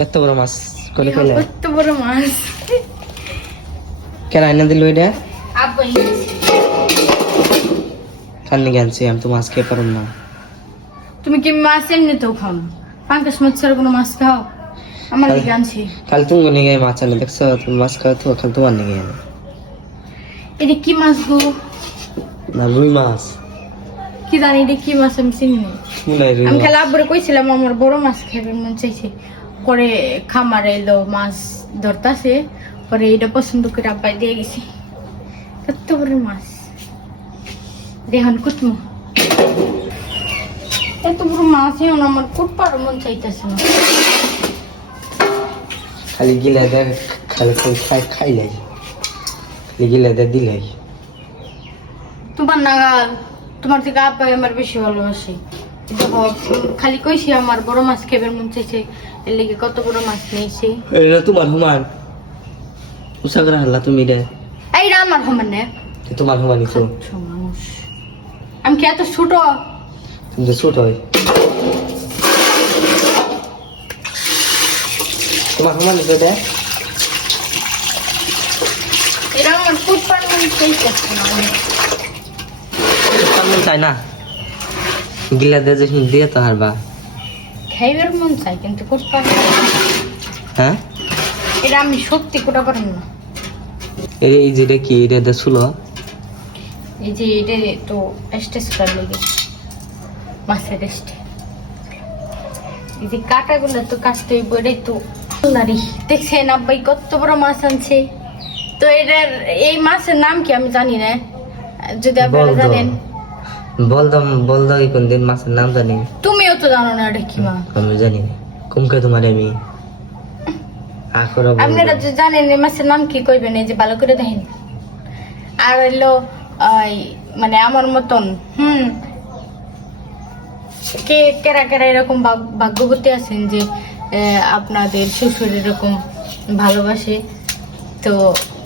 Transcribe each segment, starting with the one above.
এত বড় মাছ? কত বড় মাছ? কেন আইনা দিল এটা? আব্বাই। কান্নি গেছে আমি তো মাছ খেয়ে পারুম না। তুমি কি মাছ এমনিতেও খাও না? পাঙ্কাশ মাছ ছাড়া কোনো মাছ খাও? আমার দিকে আনছি। খালি তুমি নিয়ে মাছ আনে দেখছ? তুমি মাছ খাও তো খালি তোমার নিয়ে আনে এটা কি মাছ গো? না রুই মাছ। কি জানি এটা কি মাছ আমি চিনি না। আমি খেলা আব্বুরে কইছিলাম আমার বড় মাছ খাইবে মন চাইছে। পরে খামারে এলো মাছ ধরতাছে পরে এটা পছন্দ করে আব্বাই দিয়ে গেছি। কত বড় মাছ। দেহন কুটমু এত বড় মাছ এখন আমার কুটপার মন চাইতেছে না। খালি গিলা দেয় খালি খাই খাই খাইলাই খালি গিলা দেয় দিলাই তোমার নাগাল তোমার থেকে আব্বাই আমার বেশি ভালোবাসে। দেখো, খালি কইছি আমার বড় মাছ খেবে মন চাইছে। এর লেগে কত বড় মাছ নিয়েছি? এটা তোমার তুমি রে আমার না তোমার সমানই তো। খাচ্ছ মানুষ। আমি কি এত ছোট? তুমি তো ছোট তোমার আমার না। চাই না। গিলা দে যে দিয়ে তো হারবা। খাইবার মন চাই কিন্তু ফুটপার হ্যাঁ? এটা আমি সত্যি কোটা পারেন না। এই এই যেটা কি? এটা এই যে এটা তো স্টেজ করার লেগে। মাছের এই যে কাটাগুলো তো কাটতে হইব এটাই তো নারী দেখছেন আব্বাই কত বড় মাছ আনছে। তো এটার এই মাছের নাম কি আমি জানি না। যদি আপনারা জানেন। বলদো বলদো কি কোন দিন মাছের নাম জানি তুমিও তো জানো না এটা কি মাছ আমি জানি। কুমকে তোমার আমি আপনারা যে জানেন এই মাছের নাম কি কইবেন এই যে ভালো করে দেখেন। আর হইল মানে আমার মতন হুম কে কেরা কেরা এরকম ভাগ্যবতী আছেন যে আপনাদের শ্বশুর এরকম ভালোবাসে। তো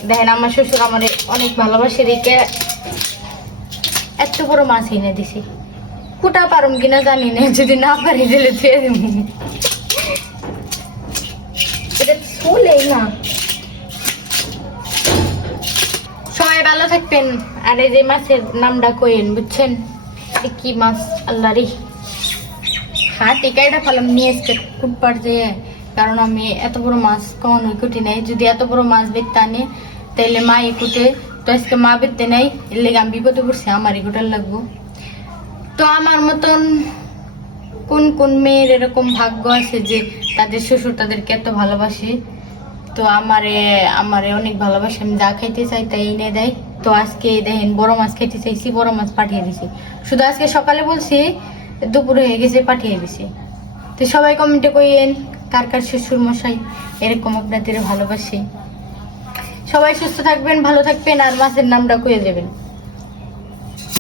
দেখেন আমার শ্বশুর আমার অনেক ভালোবাসে রেখে এত বড় মাছ এনে দিছি। কুটা পারুম কিনা জানি না, যদি না পারি দিলে এটা চলেই না। সবাই ভালো থাকবেন। আর এই যে মাছের নামটা কইেন বুঝছেন? কি মাছ, আল্লাহ রে। হ্যাঁ টিকাইটা ফেলাম নিয়ে এসছে ফুটপার যে। কারণ আমি এত বড় মাছ কখনোই কুটি নাই। যদি এত বড় মাছ বেচতে আনে, তাইলে মা কুটে। তো আজকে মা বেচতে নাই, এর লেগে আমি বিপদে পড়ছি, আমারই গোটাল লাগবো। তো আমার মতন কোন কোন মেয়ের এরকম ভাগ্য আছে যে তাদের শ্বশুর তাদেরকে এত ভালোবাসে? তো আমারে আমারে অনেক ভালোবাসে, আমি যা খাইতে চাই তাই এনে দেয়। তো আজকে দেখেন বড় মাছ খাইতে চাইছি, বড় মাছ পাঠিয়ে দিছি। শুধু আজকে সকালে বলছি, দুপুরে হয়ে গেছে, পাঠিয়ে দিছি। তো সবাই কমেন্টে কইেন কার কার শ্বশুর মশাই এরকম আপনাদের ভালোবাসি? সবাই সুস্থ থাকবেন, ভালো থাকবেন, আর মাছের নামটা কয়ে দেবেন।